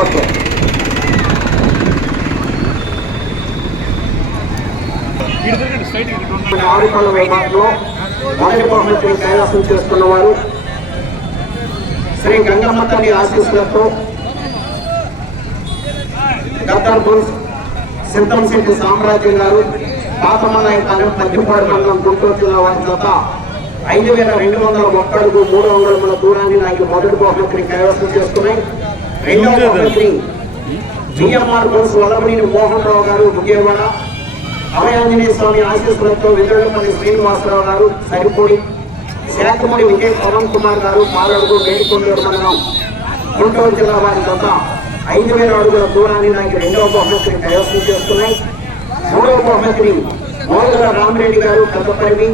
Okay ఆరుపల్ల విభాగంలో మొదటి బహుమతిని కైలాసం చేస్తున్న వారు శ్రీ గంగమ్మ తల్లి ఆశీస్సులతో డాక్టర్ బుల్స్ సామ్రాజ్యం గారు పాతమలాయపాలెం పద్దిపాడు మండలం గుంటూరు జిల్లా వారి జత ఐదు వేల రెండు వందల అడుగు మూడు అంగుళముల దూరాన్ని నాకు మొదటి బహుమతిని కైవసం చేసుకున్నాయి. రెండవ బహుమతిని జిఎంఆర్ బుల్స్ వల్లమణి మోహన్ రావు గారు విజయవాడ అభయాంజనేయ స్వామి ఆశీస్సులతో విజయపల్లి శ్రీనివాసరావు గారు సరిపొడి. శాఖముడి విజయ్ పవన్ కుమార్ గారు పాలడుగు మేడికొండూరు మండలం. గుంటూరు జిల్లా వారి జత ఐదు వేల అడుగుల దూరాన్ని నాకు రెండవ బహుమతిని కైవసం చేసుకున్నాయి. మూడవ బహుమతిని మోదల రామిరెడ్డి గారు పెద్దపల్లి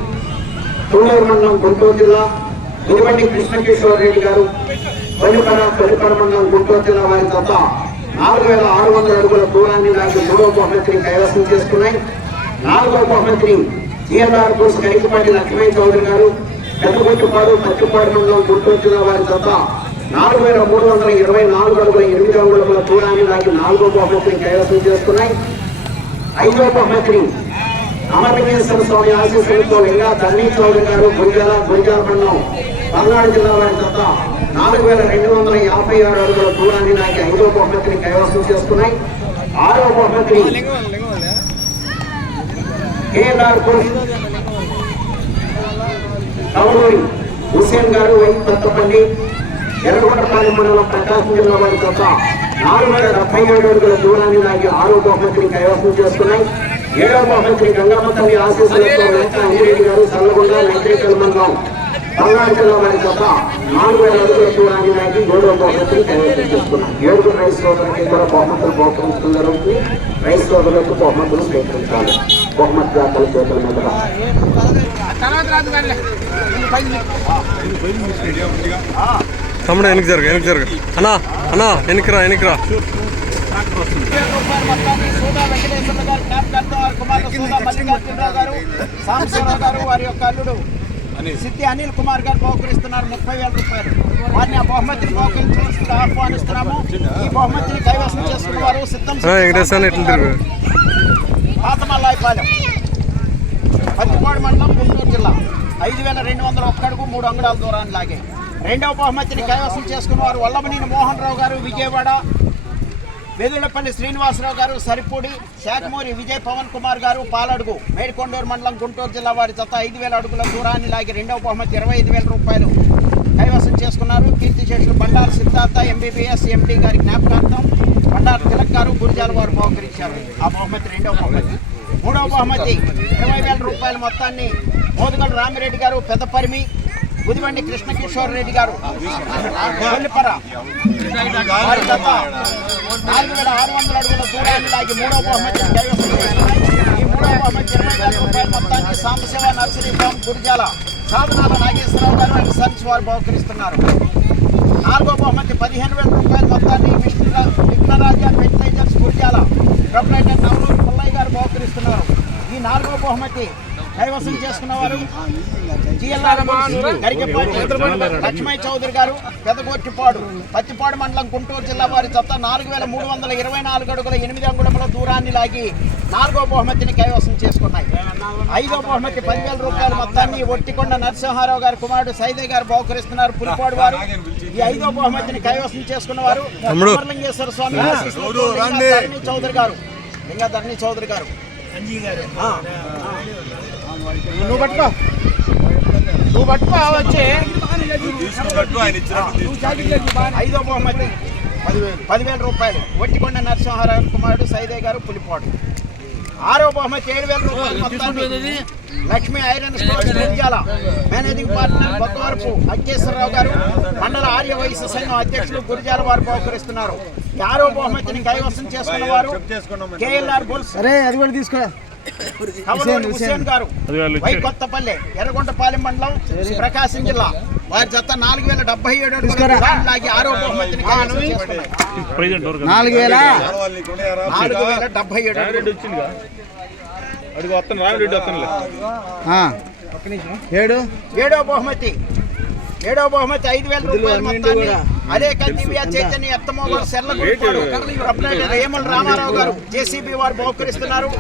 తూనూరు మండలం గుంటూరు జిల్లా గురువండి కృష్ణకిషోర్ రెడ్డి గారు తొలిపర తొలిపర మండలం గుంటూరు జిల్లా వారి తప్ప నాలుగు వేల ఆరు వందల అడుగుల దూరాన్ని నాకు మూడవ బహుమతిని కైవసం చేసుకున్నాయి. నాలుగవ బహుమతిని జిఎల్ఆర్ కోసం కరికపాటి లక్ష్మీ చౌదరి గారు పెద్దగుట్టుపాడు పట్టుపాడు మండలం గుంటూరు జిల్లా వారి తప్ప నాలుగు వేల మూడు వందల ఇరవై నాలుగు అడుగుల ఎనిమిది అడుగుల దూరాన్ని నాకు నాలుగో బహుమతిని కైవసం చేసుకున్నాయి. ఐదో బహుమతిని అమరలింగేశ్వర స్వామి ఆశీస్సులతో లింగా ధర్నీ చౌదరి గారు గురిజాల గురిజాల మండలం పల్నాడు జిల్లా వారి తర్వాత నాలుగు వేల రెండు వందల యాభై ఆరు అడుగుల దూరాన్ని నాకు ఐదో బహుమతిని కైవసం చేసుకున్నాయి. ఆరో బహుమతిని కేఎల్ఆర్ కోర్స్ హుసేన్ గారు వై కొత్తపల్లి ఎర్రగొండపాలెం మండలం ప్రకాశం జిల్లా వారి తర్వాత నాలుగు వేల డెబ్బై ఏడు అడుగుల దూరాన్ని నాకు ఆరో బహుమతిని కైవసం చేసుకున్నాయి. ఏడవ బహుమతిని గంగమ్మ తల్లి ఆశీస్సులతో వెంకట అంజిరెడ్డి గారు సల్లగొండ వెంకటేశ్వర మండలం పల్నాడు జిల్లా వారి జత నాలుగు వేల అడుగుల దూరాన్ని నాకు ఏడవ బహుమతిని కైవసం చేసుకున్నాయి ఏడుగురు రైస్ సోదరులకి కూడా బహుమతులు రైస్ సోదరులకు బహుమతులు స్వీకరించాలి. బహుమతి దాతల చేతుల మీదుగా. తమ్ముడు వెనక్కి జరగ వెనక్కి జరగ. అన్నా అన్నా సోదా వెంకటేశ్వర మల్లికార్జునరావు గారు సాంబశివరావు గారు వారి యొక్క అల్లుడు సిద్ధి అనిల్ కుమార్ గారు బహుకరిస్తున్నారు ముప్పై వేల రూపాయలు. వారిని ఆ బహుమతిని ఆహ్వానిస్తున్నాము. ఈ బహుమతిని కైవసం చేసుకున్న వారు సిద్ధం పాతమల్లాయపాలెం పత్తిపాడు మండలం గుంటూరు జిల్లా. ఐదు వేల రెండు వందల ఒక్క అడుగు మూడు అంగుళాల దూరాన్ని లాగే రెండవ బహుమతిని కైవసం చేసుకున్న వారు వల్లమనేని మోహన్ రావు గారు విజయవాడ వెదులపల్లి శ్రీనివాసరావు గారు సరిపూడి శాఖమూరి విజయ్ పవన్ కుమార్ గారు పాలడుగు మేడికొండూరు మండలం గుంటూరు జిల్లా వారి జత ఐదు వేల అడుగుల దూరాన్ని లాగి రెండవ బహుమతి ఇరవై ఐదు వేల రూపాయలు కైవసం చేసుకున్నారు. కీర్తిశేషులు బండారు సిద్ధార్థ ఎంబీబీఎస్ ఎండీ గారి జ్ఞాపకార్థం బండారు తిలక్ గారు గురిజాల వారు బహుకరించారు. ఆ బహుమతి రెండవ బహుమతి. మూడవ బహుమతి. ఇరవై వేల రూపాయల మొత్తాన్ని మోదుగల రామిరెడ్డి గారు పెద్దపరిమి గుదిబండి కృష్ణకిషోర్ రెడ్డి గారు. కొల్లిపర వారి నాలుగు వేల ఆరు వందల అడుగుల దూరాన్ని లాగి మూడవ బహుమతి ఈ మూడవ బహుమతి ఇరవై వేల రూపాయల మొత్తాన్ని సాంబశివ నర్సరీ ఫామ్ గురిజాల సాధనాల నాగేశ్వరరావు గారు అండ్ సన్స్ వారు బహుకరిస్తున్నారు. నాలుగో బహుమతి పదిహేను వేల రూపాయల మొత్తాన్ని విష్ణు విఘ్నరాజ ఫెర్టిలైజర్స్ గురిజాల ప్రొపరేటర్ నవలూరు పుల్లయ్య గారు బహుకరిస్తున్నారు ఈ నాలుగో బహుమతి కైవసం చేసుకున్న వారు జిఎల్ఆర్ లక్ష్మయ్య చౌదరి గారు పెదగొట్టిపాడు పత్తిపాడు మండలం గుంటూరు జిల్లా వారి జత నాలుగు వేల మూడు వందల ఇరవై నాలుగు అడుగుల ఎనిమిది అంగుళముల దూరాన్ని లాగి నాలుగో బహుమతిని కైవసం చేసుకున్నాయి. ఐదో బహుమతి పదివేల రూపాయల మొత్తాన్ని ఒట్టికొండ నరసింహారావు గారి కుమారుడు సైదే గారు బహుకరిస్తున్నారు. పులిపాడు వారు ఈ ఐదో బహుమతిని కైవసం చేసుకున్న వారు. అమరలింగేశ్వర స్వామి చౌదరి గారు. లింగా ధరణి చౌదరి గారు. నువ్వు పట్టుకో. నువ్వు పట్టుకో వచ్చి. ఐదో బహుమతి. పదివేల. రూపాయలు. ఒట్టికొండ నరసింహారావు కుమారుడు సైదే గారు పులిపాడు ఆరో బహుమతి ఏడు వేల రూపాయలు మొత్తాన్ని Lakshmi iron Nandyal managing partner Bokkavarapu Akhileswararao garu మండల ఆర్య వైశ్య సంఘం అధ్యక్షులు గురిజాల వారు బహుకరిస్తున్నారు. ఆరో బహుమతిని కైవసం చేసుకున్న వారు కేఎల్ఆర్ బుల్స్. అరే అది కూడా తీసుకో. హుసేన్ గారు. వై కొత్తపల్లి ఎర్రగొండపాలెం మండలం ప్రకాశం జిల్లా. వారి జత నాలుగు వేల డెబ్బై ఏడు లాగి ఆరో బహుమతిని. నాలుగు వేల నాలుగు వేల డెబ్బై ఏడు. ఏడు? ఏడో బహుమతి. ఏడో బహుమతి ఐదు వేల రూపాయల మొత్తాన్ని అదే దివ్య చైతన్య ఎత్తమోగ సెర్లగొండపాడు ప్రొపరేటర్ ఏమల రామారావు గారు జేసీబీ వారు బహుకరిస్తున్నారు.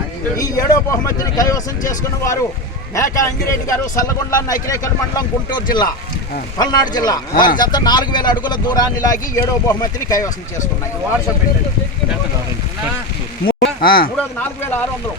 ఈ ఏడో బహుమతిని కైవసం చేసుకున్న వారు మేక అంగిరెడ్డి గారు సల్లగొండ నైకిరేకల్ మండలం గుంటూరు జిల్లా పల్నాడు జిల్లా. వారి జత నాలుగు వేల అడుగుల దూరాన్ని లాగి ఏడో బహుమతిని కైవసం చేసుకున్నాయి. వాట్సాప్ మూడోది నాలుగు వేల ఆరు వందలు.